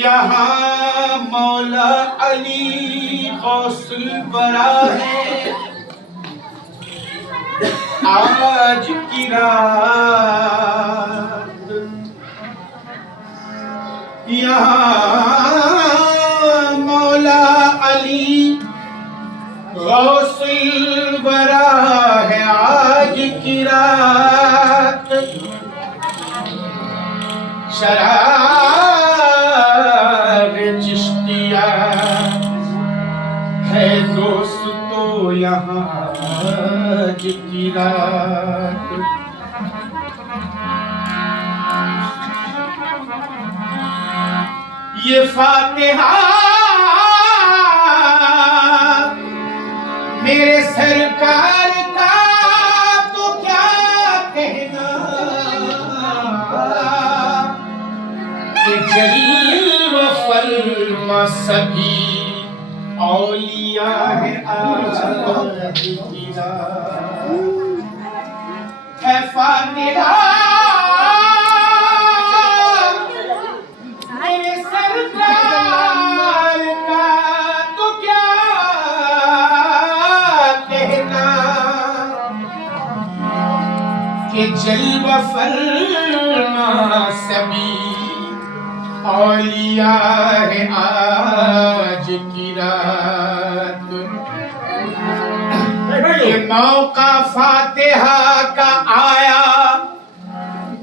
यहाँ मौला अली गौसुल बरा है आज की रात। यहाँ मौला अली गौसुल बरा है आज की रात। शराब चिश्तिया है दोस्तों यहाँ आज की रात। ये फातिहा मेरे सरकार का तो क्या कहना कि जल्वा फरमा सभी औलिया है आज की रात। है फातिहा मेरे सरकार का तो क्या कहना कि जल्वा फरमा सभी औलिया है आज की रात। ये मौका फातिहा का आया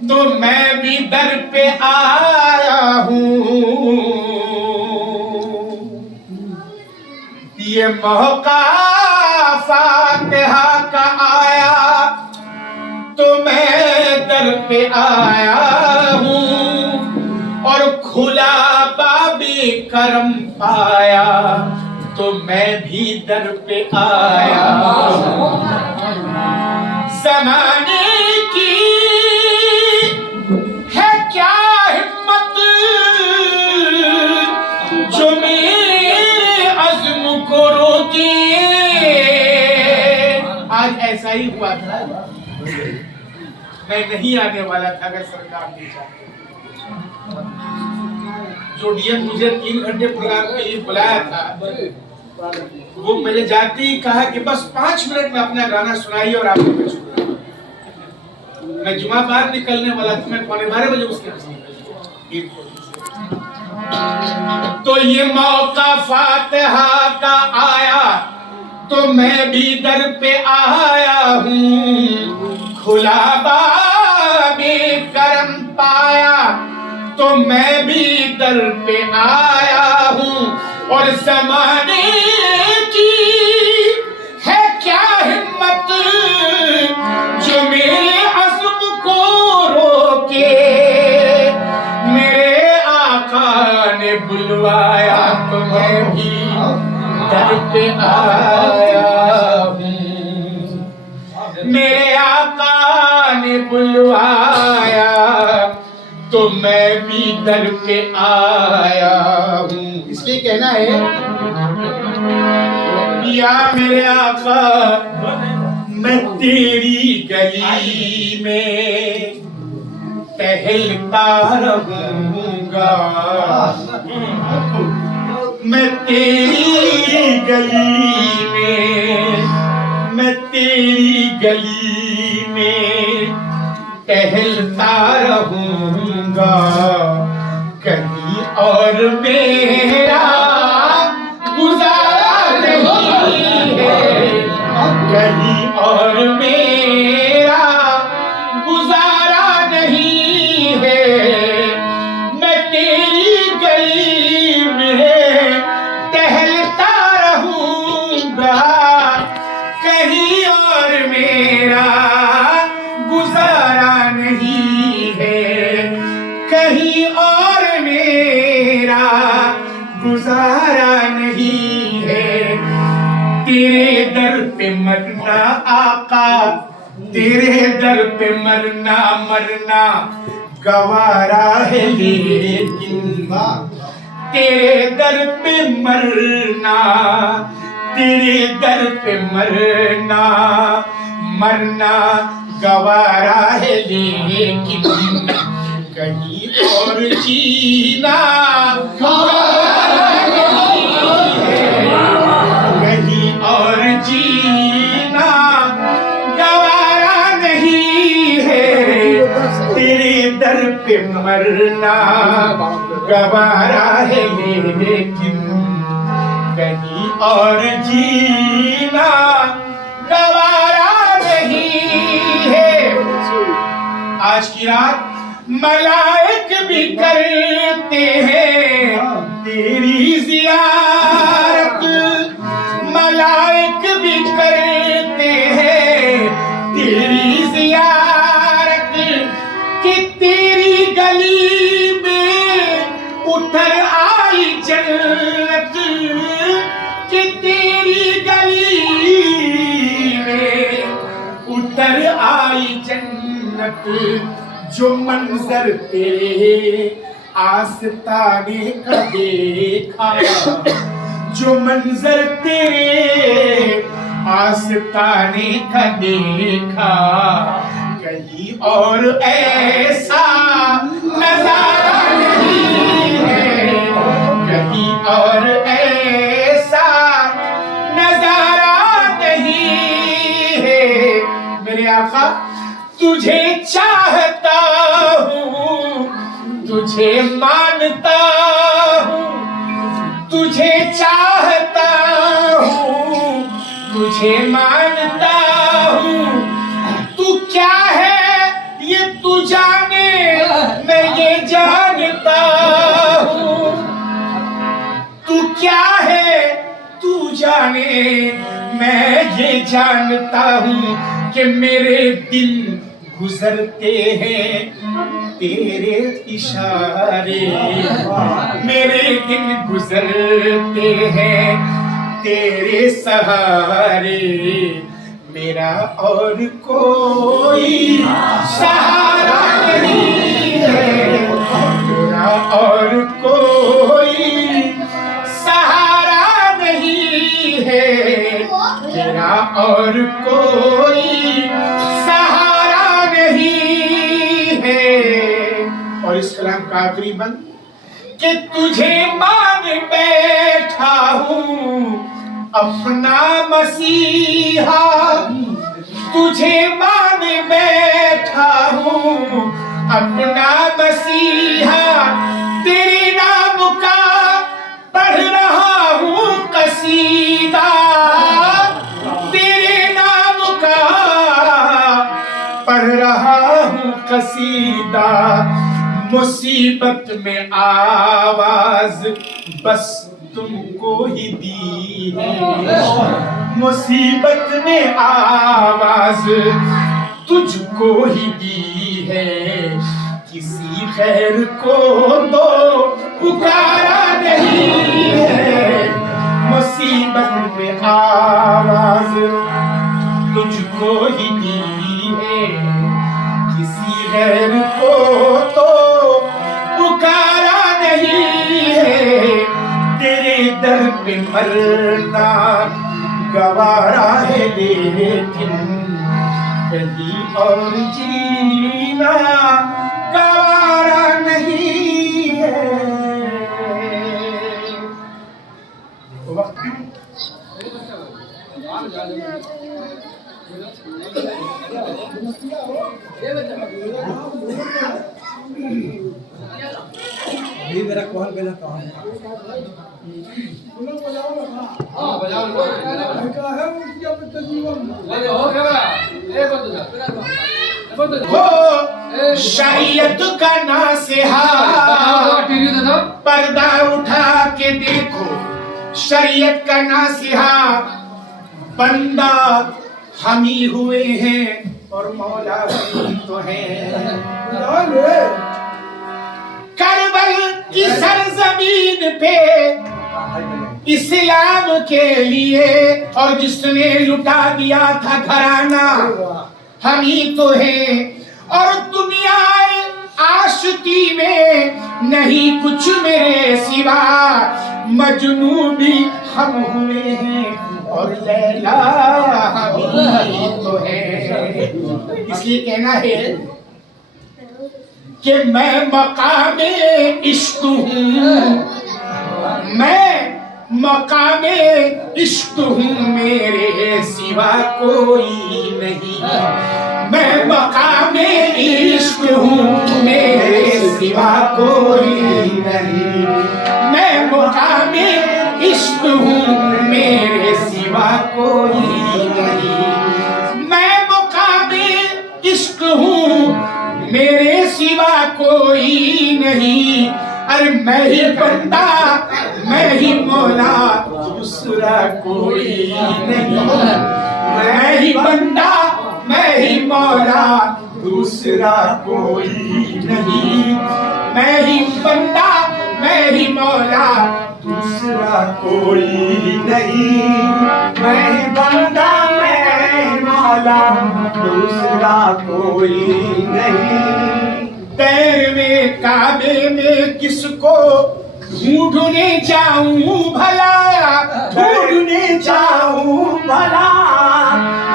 तो मैं भी दर पे आया हूँ। ये मौका फातिहा का आया तो मैं दर पे आया हूँ और खुला बाबे करम पाया तो मैं भी दर पे आया। ज़माने की है क्या हिम्मत जो मेरे अज़्म को रोके। आज ऐसा ही हुआ था, मैं नहीं आने वाला था अगर सरकार नहीं चाहती। जो डीएम मुझे 3 घंटे प्रोग्राम के लिए बुलाया था वो मैंने जाते ही कहा कि बस 5 मिनट में अपना गाना सुनाइए और आपको मैं छोड़। मैं जुमा बाद निकलने वाला था, मैं 11:15 बजे उसके तो ये मौका फातिहा का आया तो मैं भी दर पे आया हूँ। खुला बाबे करम पाया तो मैं भी दर पे आया हूँ और ज़माने की है क्या हिम्मत जो मेरे अज़्म को रोके। मेरे आका ने बुलवाया तो मैं भी दर पे आया हूँ। मेरे आका ने बुलवाया तो मैं भी दर पे आया हूँ। इसलिए कहना है या मेरे आका मैं तेरी गली में टहलता रहूंगा। मैं तेरी गली में टहलता रहूंगा। कहीं और मेरा गुजारा नहीं है, कहीं और मेरा गुजारा नहीं है। मैं तेरी गली में टहलता रहूंगा। कहीं और मेरा गुजारा नहीं है, कहीं और मेरा गुजारा नहीं है। तेरे दर पे मरना आका, तेरे दर पे मरना गवारा है लेकिन तेरे दर पे मरना, तेरे दर पे मरना, मरना गवारा है लेकिन कहीं और जीना गवारा नहीं है, कहीं और जीना गवारा नहीं है, तेरे दर पे मरना गवारा है लेकिन कहीं और जीना गवारा नहीं है। आज की रात मलाइक भी करते हैं तेरी ज़ियारत, मलाइक भी करते हैं तेरी ज़ियारत, कि तेरी गली में उतर आई जन्नत, कि तेरी गली में उतर आई जन्नत। जो मंजर तेरे आस्ताने का देखा, जो मंजर तेरे आस्ताने का देखा, कहीं और ऐसा नजारा नहीं है, कहीं और ऐसा नजारा नहीं है। मेरे आका तुझे चाहता हूँ, तुझे मानता हूँ, तुझे चाहता हूँ, तुझे मानता हूँ। तू क्या है ये तू जाने, मैं ये जानता हूँ। तू क्या है तू जाने, मैं ये जानता हूँ कि मेरे दिन गुजरते हैं तेरे इशारे, मेरे दिन गुजरते हैं तेरे सहारे। मेरा और कोई सहारा नहीं है, मेरा और कोई सहारा नहीं है, मेरा और कोई सहारा नहीं है। और इस कलाम का आखिरी बंद कि तुझे मान बैठा हूँ अपना मसीहा, तुझे मान बैठा हूँ अपना मसीहा। तेरे नाम का पढ़ रहा हूँ कसीदा, तेरे नाम का पढ़ रहा हूँ कसीदा। मुसीबत में आवाज बस तुमको ही दी है, मुसीबत में आवाज तुझको ही दी है। किसी खैर को तो पुकारा नहीं है, मुसीबत में आवाज तुझको ही दी है। किसी खैर को तो पुकारा नहीं है, तेरे दर पे मरना गवारा है लेकिन कहीं और जीना गवारा नहीं है। ये मेरा कॉल बेला कहाँ है? हाँ बजाओ ना। क्या है उसकी अपने तजीवन? ले हो क्या बड़ा? ले बोल दो हो शरीयत का नासिहा, पर्दा उठा के देखो शरीयत का नासिहा। बंदा हम ही हुए हैं और मौला हम तो हैं। करबल की सरजमीन पे इस्लाम के लिए और जिसने लुटा दिया था घराना हम ही तो हैं। और दुनिया आशिकी में नहीं कुछ मेरे सिवा, मजनू भी हम हुए हैं और लैला भी तो है। इसलिए कहना है कि मैं मकामे इश्क हूँ, मैं मकामे इश्क हूँ, मेरे सिवा कोई नहीं। मैं मकामे इश्क हूँ, मेरे सिवा कोई नहीं। मैं मकामे इश्क हूँ, मेरे सिवा कोई नहीं। मैं मकामे इश्क हूँ, मेरे सिवा कोई नहीं। अरे मैं ही बंदा, मैं ही मौला, दूसरा कोई नहीं। मैं ही बंदा, मैं ही मौला, दूसरा कोई नहीं। मैं ही बंदा, मैं ही मौला, दूसरा कोई नहीं। मैं ही बंदा, मैं ही मौला, दूसरा कोई नहीं। पैर में काबे में किसको ढूंढने जाऊं भला, ढूंढने जाऊं भला,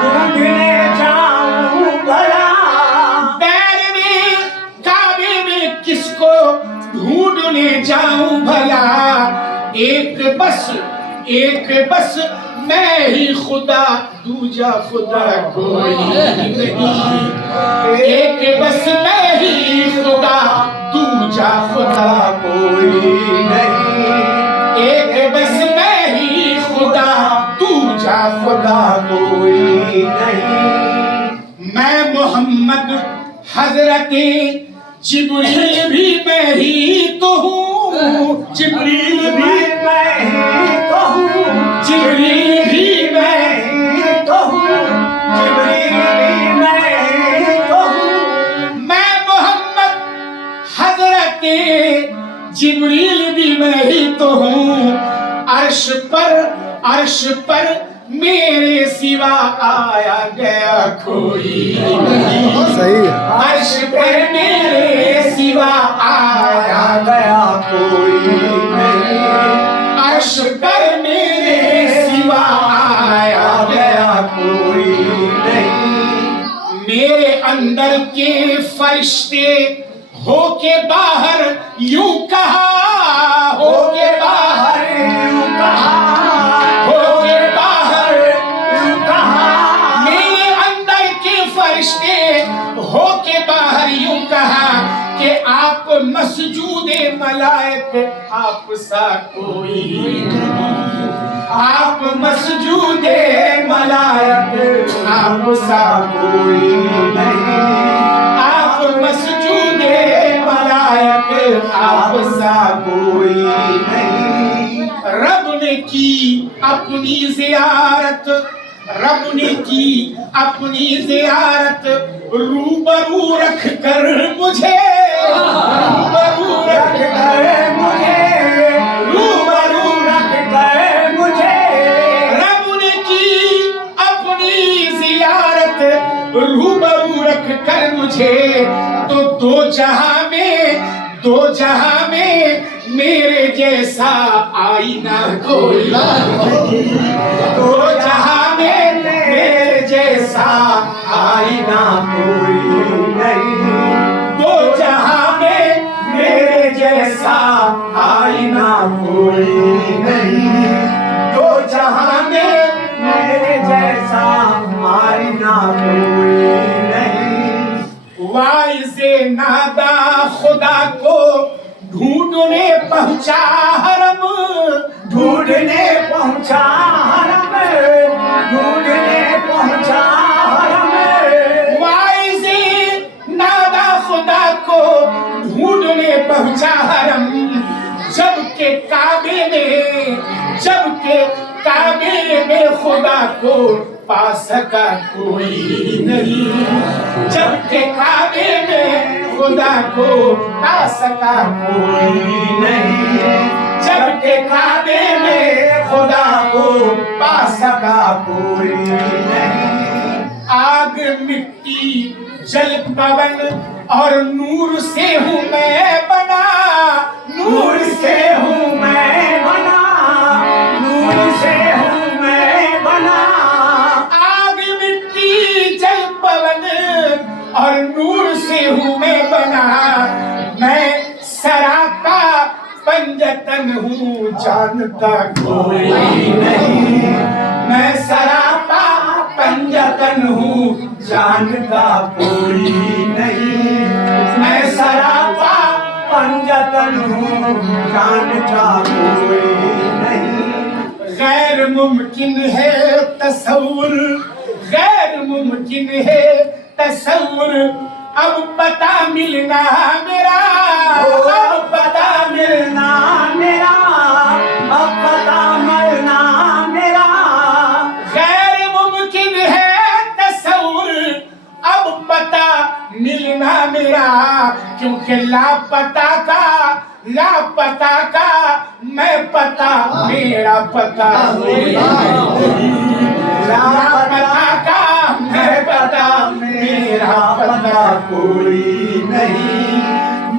ढूंढने जाऊं भला। पैर में काबे में किसको ढूंढने जाऊं भला। एक बस मैं ही खुदा, दूजा खुदा कोई नहीं। एक बस मैं ही खुदा, दूजा खुदा कोई नहीं। एक बस मैं ही खुदा, दूजा खुदा कोई नहीं। मैं मोहम्मद हजरते जिब्रील भी मैं ही तो हूँ, जिब्रील भी मैं ही तो हूँ, जिब्रील भी मैं ही तो हूँ, जिब्रील भी मैं ही तो हूँ। मैं मोहम्मद हजरते जिब्रील भी मैं ही तो हूँ। अर्श पर मेरे सिवा आया गया कोई नहीं। सही है। अर्श पर मेरे सिवा आया गया कोई नहीं। अर्श पर मेरे सिवा आया गया कोई नहीं। मेरे अंदर के फरिश्ते होके बाहर यूं कहा, होके बाहर यूं कहा, होके बाहर यूं कहा। मेरे अंदर के फरिश्ते होके बाहर यूं कहा कि आप मसजूदे मलाइक, आप सा कोई नहीं। आप मसजूदे मलाइक, आप सा कोई नहीं। आप मसजूदे मलाइक, आप सा कोई नहीं। रब ने की अपनी जियारत, रब ने की अपनी जियारत, रूबरू रख कर मुझे, रूबरू रख कर मुझे, रूबरू रख कर मुझे। रब ने की अपनी जियारत, रूबरू रख कर मुझे। तो दो जहां में मेरे जैसा आईना कोई नहीं। दो जहां में मेरे जैसा आईना कोई नहीं। दो जहां में मेरे जैसा आईना कोई नहीं। दो जहां में मेरे जैसा आईना कोई नहीं। वाइज़े नादा खुदा को ढूंढने पहुंचा हरम, ढूंढने पहुंचा हरम, ढूंढने पहुंचा हरम। वाइज़े नादा खुदा को ढूंढने पहुंचा हरम। जबकि काबे में खुदा को पा सका कोई नहीं। जबकि काबे में खुदा को पा सका कोई नहीं। जबकि काबे में खुदा को पा सका कोई नहीं। आग मिट्टी जल पवन और नूर से हूँ मैं बना, नूर से हूँ मैं बना, नूर से हूँ मैं बना। आग मिट्टी जल पवन और नूर से हूँ मैं बना। मैं सरापा पंजतन हूँ जानता कोई नहीं, मैं सरापा पंजतन हूँ जानता कोई नहीं, मैं सरापा पंजतन हूँ जानता कोई नहीं। गैर मुमकिन है तसव्वुर, गैर मुमकिन है तसव्वुर, अब पता मिलना मेरा, अब पता मिलना मेरा, अब पता मिलना मेरा। गैर मुमकिन है तसव्वुर, अब पता मिलना मेरा, क्योंकि लापता का, लापता का मैं पता, मेरा पता लापता का मैं पता, मेरा पता कोई नहीं।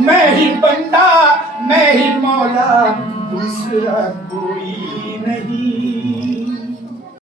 मैं ही बंदा, मैं ही मौला, दूसरा कोई नहीं।